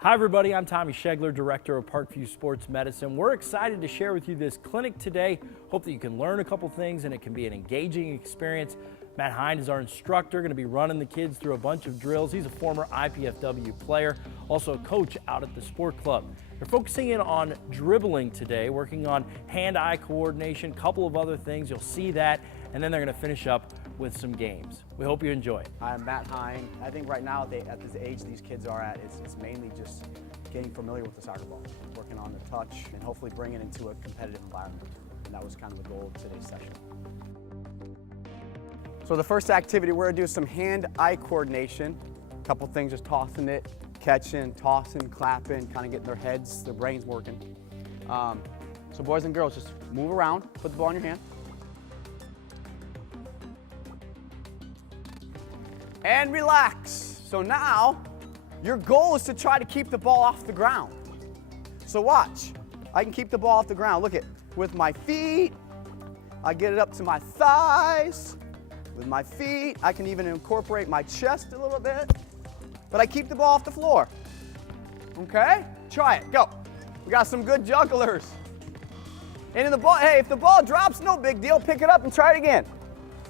Hi everybody, I'm Tommy Schegler, Director of Parkview Sports Medicine. We're excited to share with you this clinic today. Hope that you can learn a couple things and it can be an engaging experience. Matt Hind is our instructor, going to be running the kids through a bunch of drills. He's a former IPFW player, also a coach out at the sport club. They're focusing in on dribbling today, working on hand-eye coordination, a couple of other things. You'll see that, and then they're going to finish up with some games. We hope you enjoy. I'm Matt Hind. I think right now at this age these kids are at, it's mainly just getting familiar with the soccer ball, working on the touch, and hopefully bring it into a competitive environment. And that was kind of the goal of today's session. So the first activity, we're gonna do some hand-eye coordination. A couple things, just tossing it, catching, tossing, clapping, kind of getting their heads, their brains working. So boys and girls, just move around, put the ball in your hand. And relax. So now, your goal is to try to keep the ball off the ground. So watch, I can keep the ball off the ground. Look at, with my feet, I get it up to my thighs. With my feet, I can even incorporate my chest a little bit, but I keep the ball off the floor. Okay? Try it, go. We got some good jugglers. And in the ball, hey, if the ball drops, no big deal, pick it up and try it again.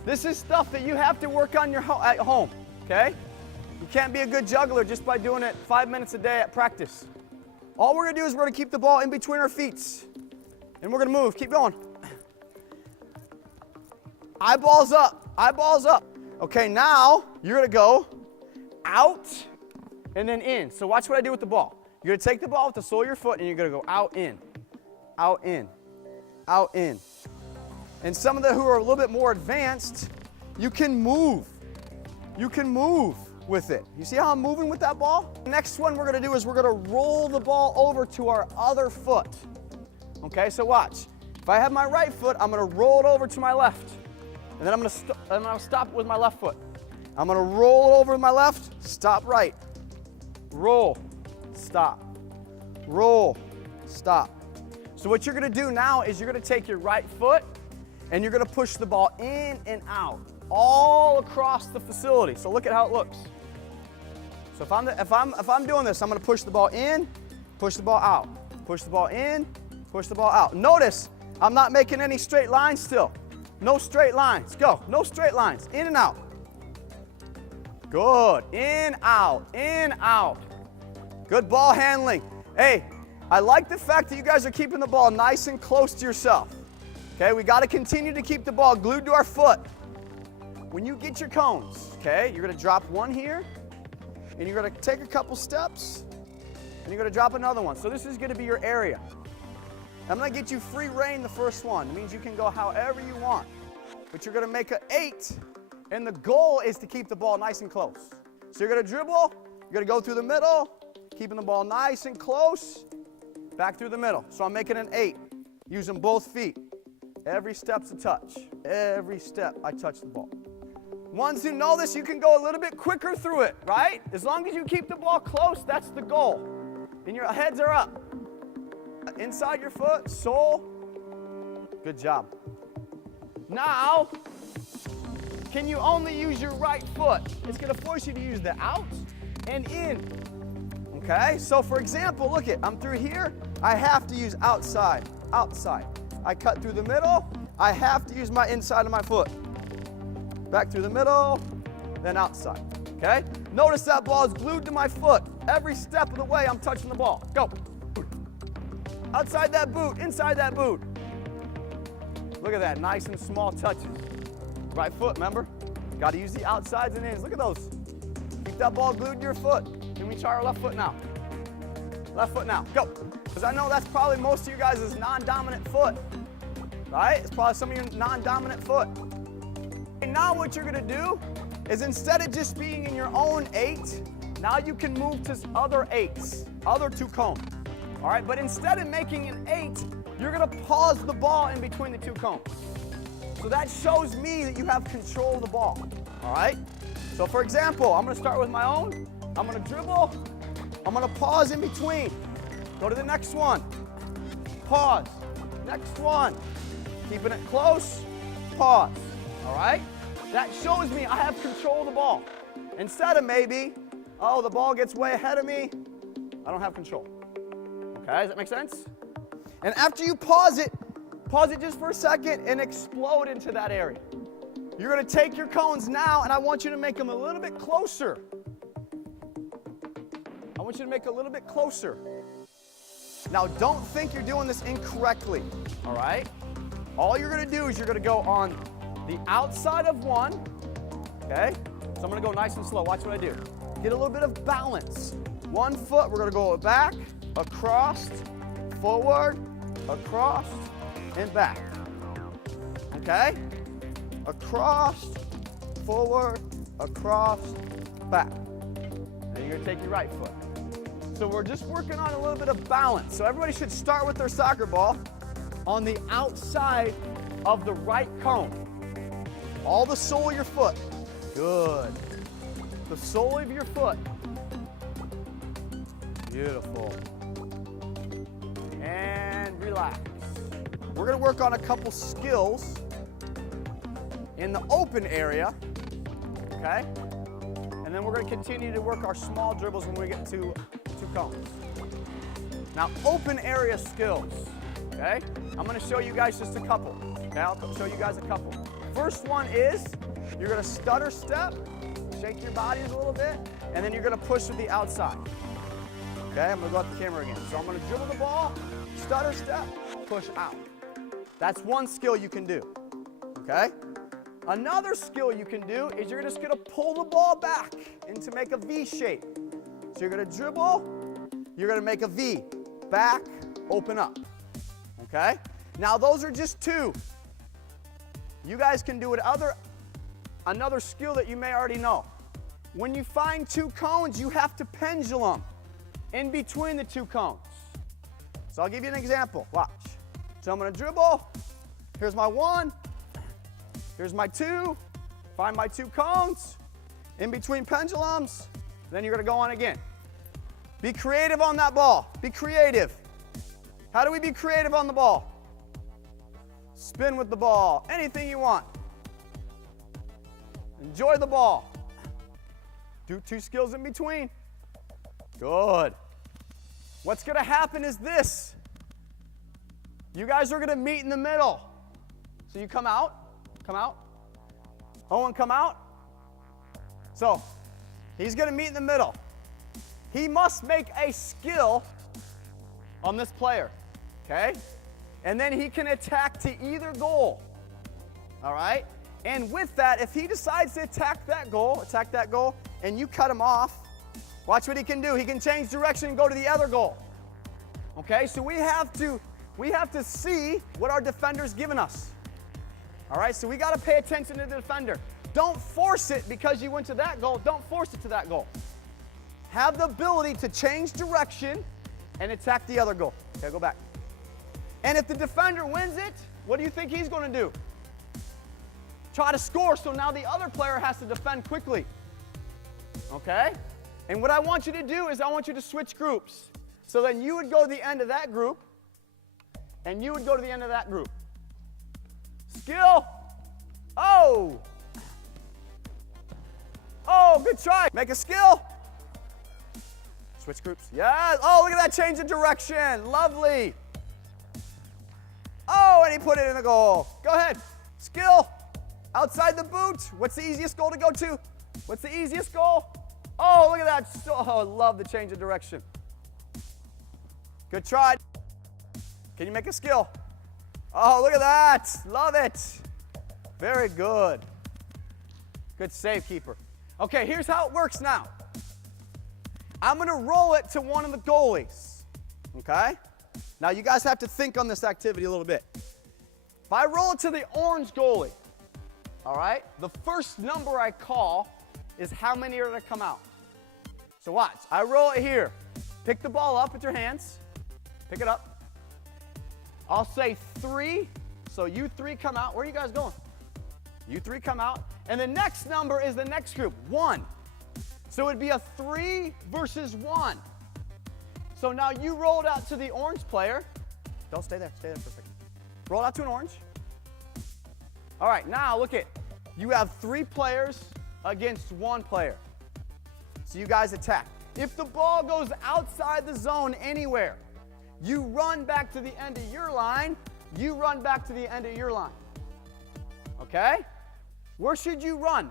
This is stuff that you have to work on at home, okay? You can't be a good juggler just by doing it 5 minutes a day at practice. All we're gonna do is we're gonna keep the ball in between our feet, and we're gonna move, keep going. Eyeballs up, eyeballs up. Okay, now you're gonna go out and then in. So watch what I do with the ball. You're gonna take the ball with the sole of your foot and you're gonna go out, in, out, in, out, in. And some of the who are a little bit more advanced, you can move. You can move with it. You see how I'm moving with that ball? The next one we're gonna do is we're gonna roll the ball over to our other foot. Okay, so watch. If I have my right foot, I'm gonna roll it over to my left. And then I'm gonna stop with my left foot. I'm gonna roll over with my left, stop right. Roll, stop. Roll, stop. So what you're gonna do now is you're gonna take your right foot and you're gonna push the ball in and out, all across the facility. So look at how it looks. So if I'm doing this, I'm gonna push the ball in, push the ball out, push the ball in, push the ball out. Notice, I'm not making any straight lines still. No straight lines, go, no straight lines, in and out. Good, in, out, in, out. Good ball handling. Hey, I like the fact that you guys are keeping the ball nice and close to yourself. Okay, we gotta continue to keep the ball glued to our foot. When you get your cones, okay, you're gonna drop one here, and you're gonna take a couple steps, and you're gonna drop another one. So this is gonna be your area. I'm gonna get you free reign the first one. It means you can go however you want. But you're gonna make an 8, and the goal is to keep the ball nice and close. So you're gonna dribble, you're gonna go through the middle, keeping the ball nice and close, back through the middle. So I'm making an 8, using both feet. Every step's a touch. Every step I touch the ball. Ones who know this, you can go a little bit quicker through it, right? As long as you keep the ball close, that's the goal. And your heads are up. Inside your foot, sole. Good job. Now, can you only use your right foot? It's gonna force you to use the out and in. Okay, so for example, look it, I'm through here, I have to use outside, outside. I cut through the middle, I have to use my inside of my foot. Back through the middle, then outside, okay? Notice that ball is glued to my foot. Every step of the way I'm touching the ball. Go. Outside that boot, inside that boot. Look at that, nice and small touches. Right foot, remember? Got to use the outsides and ins. Look at those. Keep that ball glued to your foot. Can we try our left foot now? Left foot now, go. Because I know that's probably most of you guys' non-dominant foot, right? It's probably some of your non-dominant foot. And now what you're gonna do is instead of just being in your own 8, now you can move to other 8s, other 2 cones. All right, but instead of making an 8, you're gonna pause the ball in between the 2 cones. So that shows me that you have control of the ball, all right? So for example, I'm gonna start with my own. I'm gonna dribble. I'm gonna pause in between. Go to the next one. Pause. Next one. Keeping it close. Pause. All right? That shows me I have control of the ball. Instead of maybe, oh, the ball gets way ahead of me. I don't have control. Okay, does that make sense? And after you pause it just for a second and explode into that area. You're going to take your cones now, and I want you to make them a little bit closer. I want you to make it a little bit closer. Now, don't think you're doing this incorrectly, all right? All you're going to do is you're going to go on the outside of one, okay? So I'm going to go nice and slow. Watch what I do. Get a little bit of balance. One foot, we're going to go back, across, forward, across, and back. Okay? Across, forward, across, back. Then you're going to take your right foot. So we're just working on a little bit of balance. So everybody should start with their soccer ball on the outside of the right cone. All the sole of your foot. Good. The sole of your foot. Beautiful. And relax. We're going to work on a couple skills in the open area, okay? And then we're going to continue to work our small dribbles when we get to 2 cones. Now, open area skills, okay? I'm going to show you guys just a couple, okay? I'll show you guys a couple. First one is you're going to stutter step, shake your bodies a little bit, and then you're going to push with the outside. Okay, I'm going to go at the camera again. So I'm going to dribble the ball, stutter step, push out. That's one skill you can do, okay? Another skill you can do is you're just going to pull the ball back and to make a V shape. So you're going to dribble, you're going to make a V, back, open up, okay? Now those are just 2. You guys can do it another skill that you may already know. When you find 2 cones, you have to pendulum in between the 2 cones. So I'll give you an example. Watch. So I'm going to dribble. Here's my 1. Here's my 2. Find my 2 cones. In between pendulums. Then you're going to go on again. Be creative on that ball. Be creative. How do we be creative on the ball? Spin with the ball. Anything you want. Enjoy the ball. Do 2 skills in between. Good. What's going to happen is this. You guys are going to meet in the middle. So you come out. Owen, come out. So he's going to meet in the middle. He must make a skill on this player, okay? And then he can attack to either goal, all right? And with that, if he decides to attack that goal, and you cut him off, watch what he can do. He can change direction and go to the other goal. Okay, so we have to see what our defender's given us. All right, so we got to pay attention to the defender. Don't force it because you went to that goal. Don't force it to that goal. Have the ability to change direction and attack the other goal. Okay, go back. And if the defender wins it, what do you think he's going to do? Try to score, so now the other player has to defend quickly. Okay? And what I want you to do is I want you to switch groups. So then you would go to the end of that group, and you would go to the end of that group. Skill. Oh, good try. Make a skill. Switch groups. Yeah. Oh, look at that change of direction. Lovely. Oh, and he put it in the goal. Go ahead. Skill. Outside the boot. What's the easiest goal to go to? What's the easiest goal? Oh, look at that. Oh, I love the change of direction. Good try. Can you make a skill? Oh, look at that. Love it. Very good. Good save, keeper. Okay, here's how it works now. I'm going to roll it to one of the goalies. Okay? Now, you guys have to think on this activity a little bit. If I roll it to the orange goalie, all right, the first number I call is how many are going to come out. So watch. I roll it here. Pick the ball up with your hands. Pick it up. I'll say 3. So you 3 come out. Where are you guys going? You 3 come out. And the next number is the next group, 1. So it would be a 3 versus 1. So now you roll it out to the orange player. Don't stay there. Stay there for a second. Roll it out to an orange. All right, now look at. You have 3 players against 1 player. So you guys attack. If the ball goes outside the zone anywhere, you run back to the end of your line, you run back to the end of your line. Okay? Where should you run?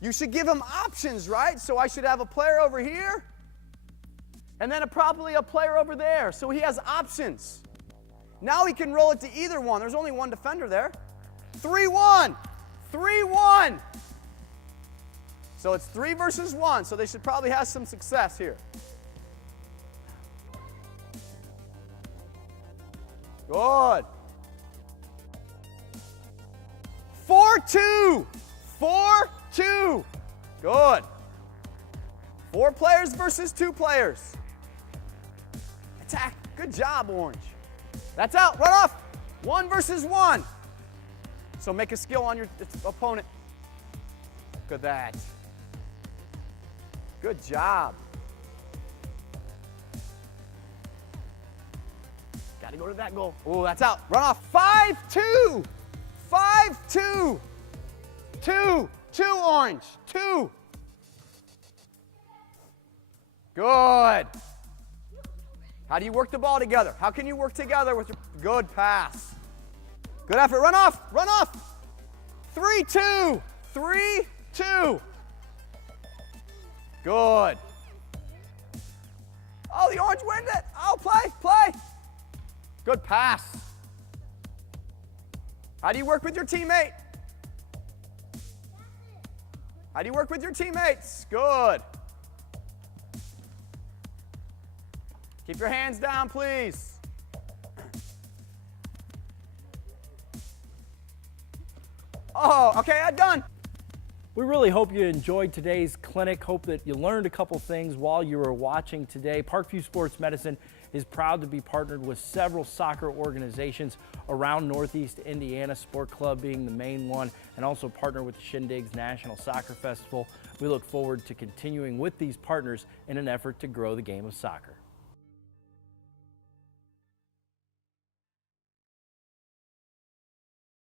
You should give him options, right? So I should have a player over here, and then probably a player over there. So he has options. Now he can roll it to either one. There's only one defender there. 3-1. 3-1. So it's 3 versus 1. So they should probably have some success here. Good. 4-2. 4-2. Good. 4 players versus 2 players. Attack. Good job, Orange. That's out. Run off. 1 versus 1. So make a skill on your opponent. Look at that. Good job. Got to go to that goal. Oh, that's out. Run off. 5-2. 5-2. 2. 2, Orange. 2. Good. How do you work the ball together? How can you work together with your good pass? Good effort. Run off. Run off. 3-2. 3-2. Good. Oh, the Orange wins it. Oh, play. Good pass. How do you work with your teammate? How do you work with your teammates? Good. Keep your hands down, please. Oh, okay, I'm done. We really hope you enjoyed today's clinic. Hope that you learned a couple things while you were watching today. Parkview Sports Medicine is proud to be partnered with several soccer organizations around Northeast Indiana, Sport Club being the main one, and also partner with the Shindigz National Soccer Festival. We look forward to continuing with these partners in an effort to grow the game of soccer.